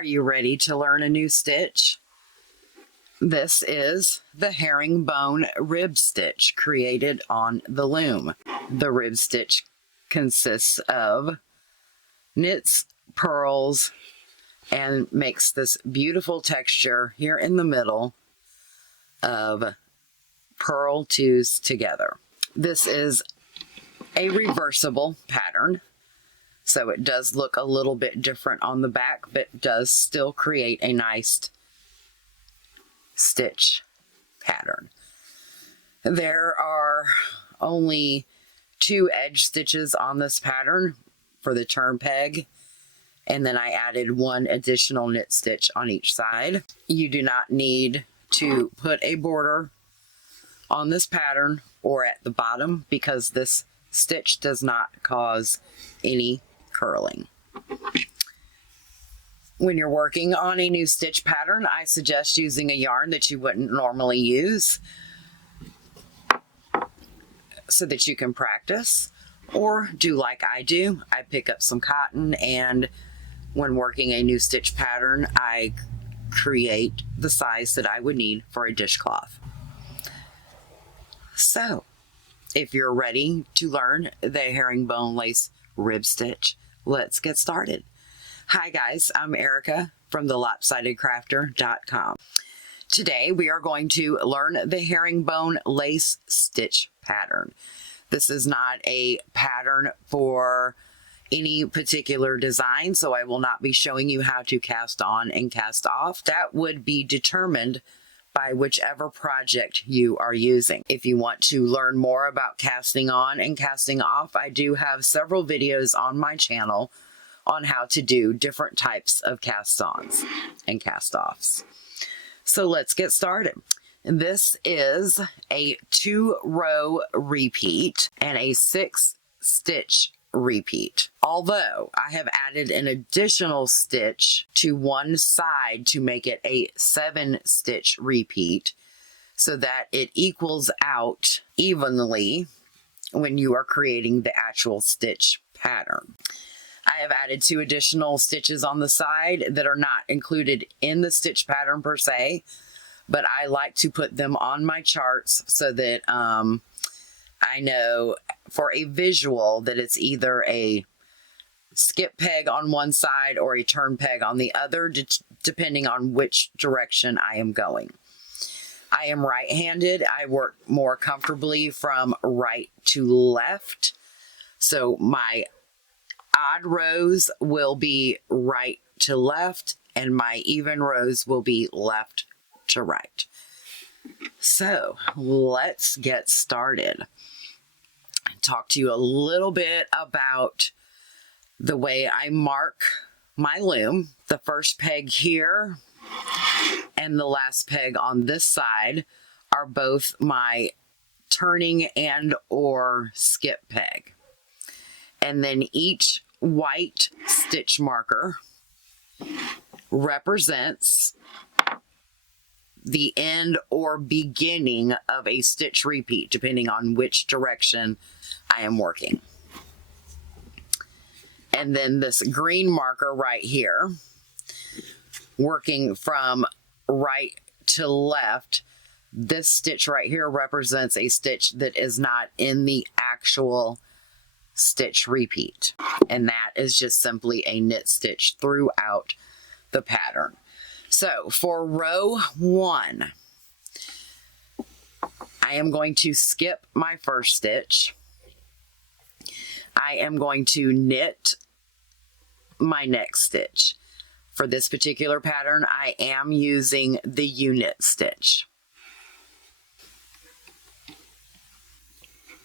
Are you ready to learn a new stitch? This is the herringbone rib stitch created on the loom. The rib stitch consists of knits, purls, and makes this beautiful texture here in the middle of purl twos together. This is a reversible pattern, so it does look a little bit different on the back, but does still create a nice stitch pattern. There are only 2 edge stitches on this pattern for the turn peg, and then I added 1 additional knit stitch on each side. You do not need to put a border on this pattern or at the bottom because this stitch does not cause any curling. When you're working on a new stitch pattern, I suggest using a yarn that you wouldn't normally use so that you can practice, or do like I do. I pick up some cotton, and when working a new stitch pattern, I create the size that I would need for a dishcloth. So, if you're ready to learn the herringbone lace rib stitch, let's get started. Hi guys, I'm Erica from the LopsidedCrafter.com. Today we are going to learn the herringbone lace stitch pattern. This is not a pattern for any particular design, so I will not be showing you how to cast on and cast off. That would be determined by whichever project you are using. If you want to learn more about casting on and casting off, I do have several videos on my channel on how to do different types of cast-ons and cast-offs. So let's get started. This is a 2-row repeat and a 6-stitch repeat. Although I have added an additional stitch to one side to make it a 7-stitch repeat so that it equals out evenly when you are creating the actual stitch pattern. I have added 2 additional stitches on the side that are not included in the stitch pattern per se, but I like to put them on my charts so that I know for a visual that it's either a skip peg on one side or a turn peg on the other, depending on which direction I am going. I am right-handed. I work more comfortably from right to left, so my odd rows will be right to left and my even rows will be left to right. So let's get started. Talk to you a little bit about the way I mark my loom. The first peg here and the last peg on this side are both my turning and or skip peg. And then each white stitch marker represents the end or beginning of a stitch repeat, depending on which direction I am working. And then this green marker right here, working from right to left, this stitch right here represents a stitch that is not in the actual stitch repeat, and that is just simply a knit stitch throughout the pattern. So for row 1, I am going to skip my first stitch. I am going to knit my next stitch. For this particular pattern, I am using the U-knit stitch.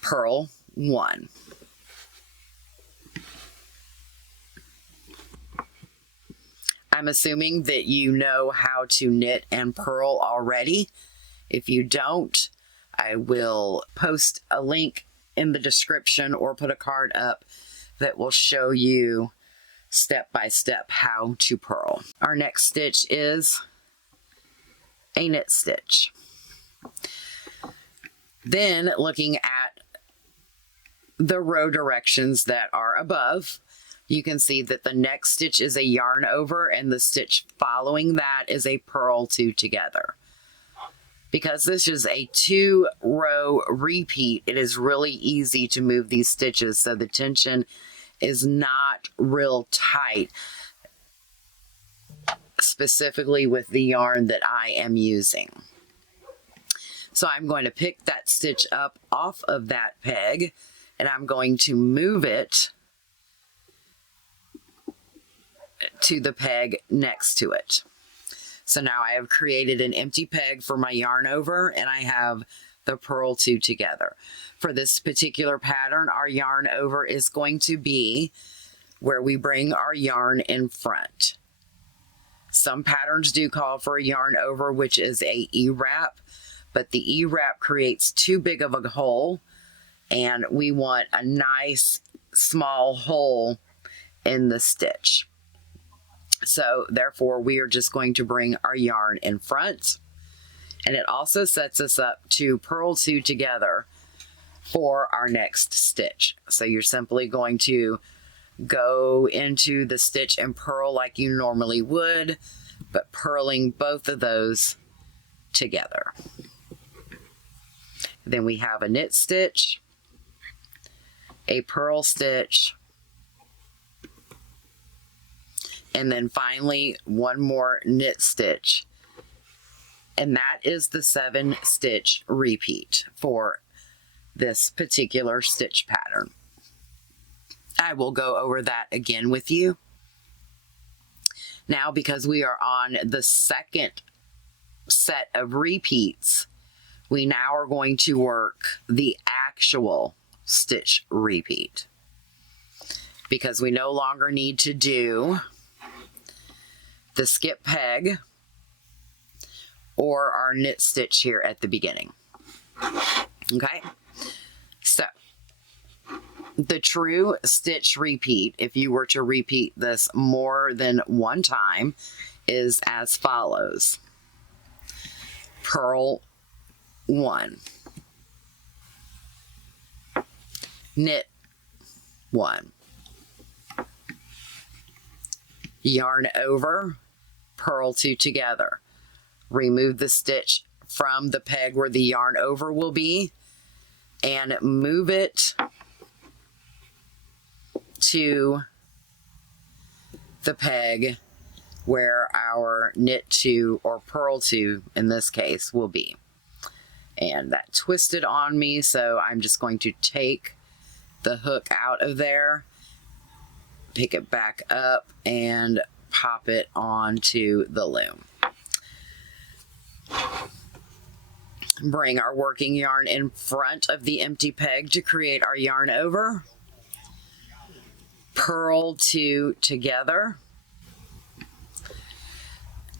Purl 1. I'm assuming that you know how to knit and purl already. If you don't, I will post a link in the description or put a card up that will show you step by step how to purl. Our next stitch is a knit stitch. Then looking at the row directions that are above, you can see that the next stitch is a yarn over and the stitch following that is a purl two together. Because this is a 2-row repeat, it is really easy to move these stitches so the tension is not real tight, specifically with the yarn that I am using. So I'm going to pick that stitch up off of that peg and I'm going to move it to the peg next to it. So now I have created an empty peg for my yarn over and I have the purl two together. For this particular pattern, our yarn over is going to be where we bring our yarn in front. Some patterns do call for a yarn over, which is a E-wrap, but the E-wrap creates too big of a hole and we want a nice small hole in the stitch. So therefore we are just going to bring our yarn in front, and it also sets us up to purl two together for our next stitch. So you're simply going to go into the stitch and purl like you normally would, but purling both of those together. Then we have a knit stitch, a purl stitch, and then finally one more knit stitch. And that is the 7-stitch repeat for this particular stitch pattern. I will go over that again with you. Now, because we are on the second set of repeats, we now are going to work the actual stitch repeat, because we no longer need to do the skip peg or our knit stitch here at the beginning. Okay, so the true stitch repeat, if you were to repeat this more than one time, is as follows. Purl 1, knit 1, yarn over, purl 2 together, remove the stitch from the peg where the yarn over will be and move it to the peg where our knit 2 or purl 2 in this case will be. And that twisted on me, so I'm just going to take the hook out of there, pick it back up and pop it onto the loom. Bring our working yarn in front of the empty peg to create our yarn over. Purl 2 together.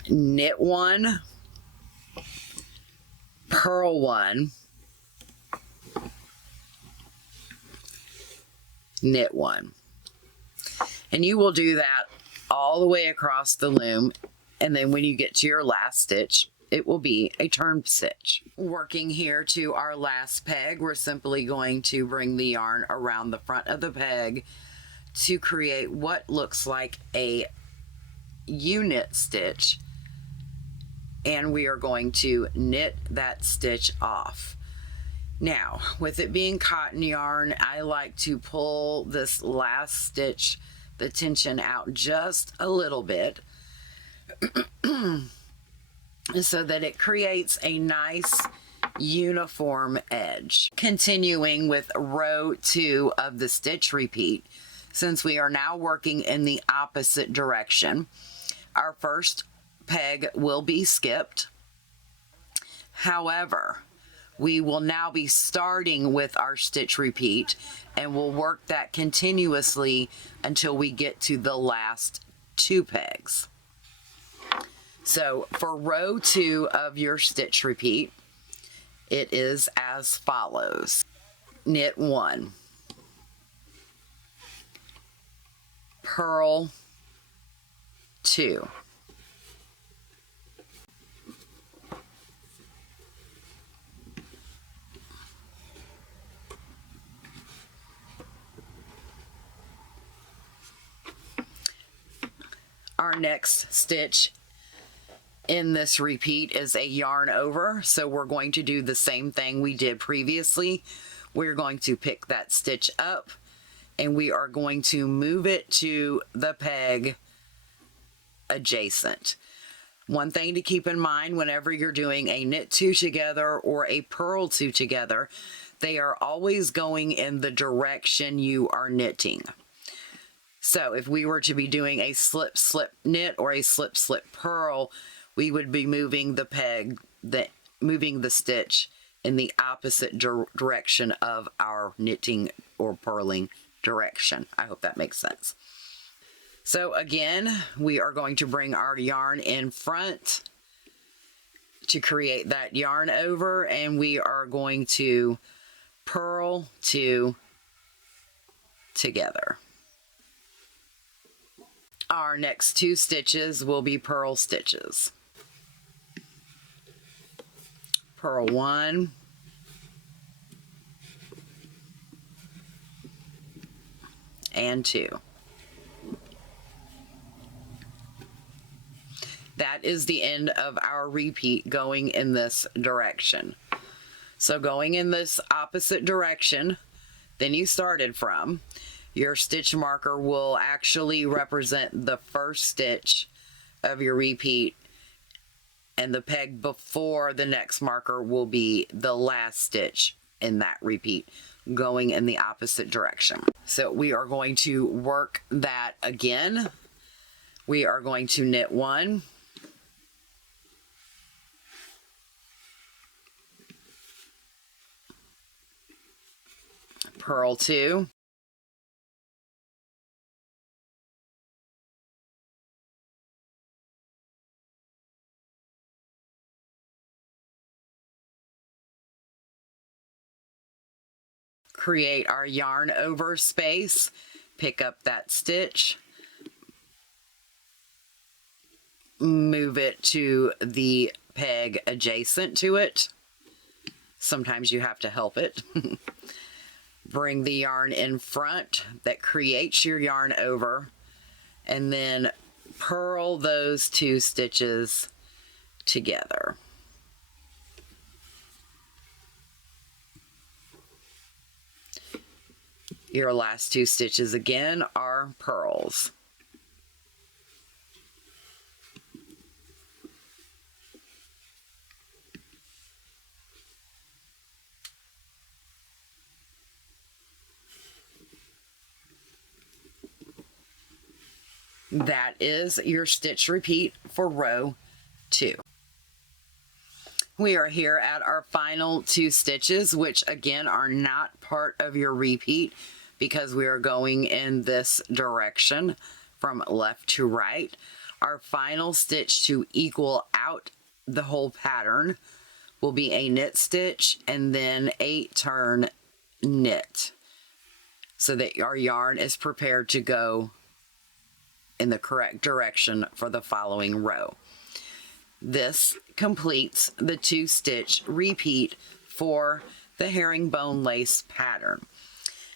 Knit 1. Purl 1. Knit 1. And you will do that all the way across the loom, and then when you get to your last stitch, it will be a turn stitch. Working here to our last peg, we're simply going to bring the yarn around the front of the peg to create what looks like a U-knit stitch, and we are going to knit that stitch off. Now, with it being cotton yarn, I like to pull this last stitch, the tension out just a little bit so that it creates a nice uniform edge. Continuing with row 2 of the stitch repeat, since we are now working in the opposite direction, our first peg will be skipped. However, we will now be starting with our stitch repeat and we'll work that continuously until we get to the last 2 pegs. So for row 2 of your stitch repeat, it is as follows. Knit 1, purl 2, Our next stitch in this repeat is a yarn over, so we're going to do the same thing we did previously. We're going to pick that stitch up and we are going to move it to the peg adjacent. One thing to keep in mind whenever you're doing a knit two together or a purl two together, they are always going in the direction you are knitting. So if we were to be doing a slip slip knit or a slip slip purl, we would be moving the peg, moving the stitch in the opposite direction of our knitting or purling direction. I hope that makes sense. So again, we are going to bring our yarn in front to create that yarn over, and we are going to purl two together. Our next two stitches will be purl stitches. Purl one, and two. That is the end of our repeat going in this direction. So going in this opposite direction than you started from, your stitch marker will actually represent the first stitch of your repeat, and the peg before the next marker will be the last stitch in that repeat, going in the opposite direction. So we are going to work that again. We are going to knit one, purl two, create our yarn over space, pick up that stitch, move it to the peg adjacent to it. Sometimes you have to help it. Bring the yarn in front that creates your yarn over, and then purl those two stitches together. Your last two stitches again are purls. That is your stitch repeat for row 2. We are here at our final 2 stitches, which again are not part of your repeat because we are going in this direction from left to right. Our final stitch to equal out the whole pattern will be a knit stitch and then a turn knit, so that our yarn is prepared to go in the correct direction for the following row. This completes the 2-stitch repeat for the herringbone lace pattern.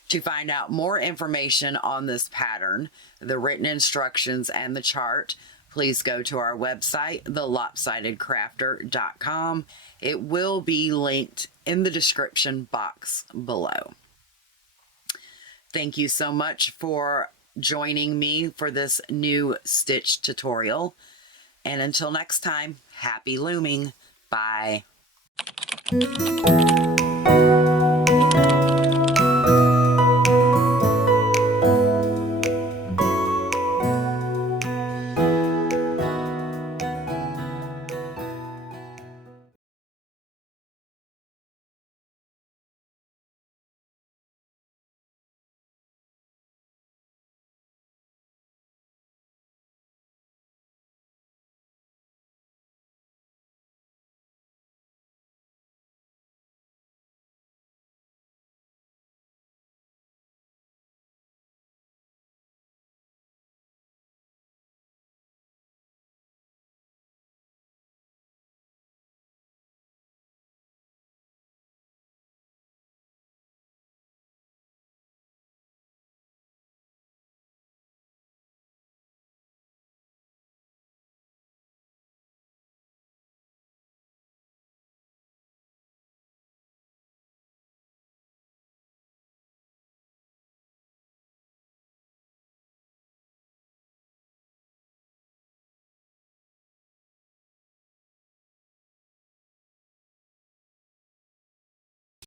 To find out more information on this pattern, the written instructions, and the chart, please go to our website, thelopsidedcrafter.com. It will be linked in the description box below. Thank you so much for joining me for this new stitch tutorial. And until next time, happy looming. Bye.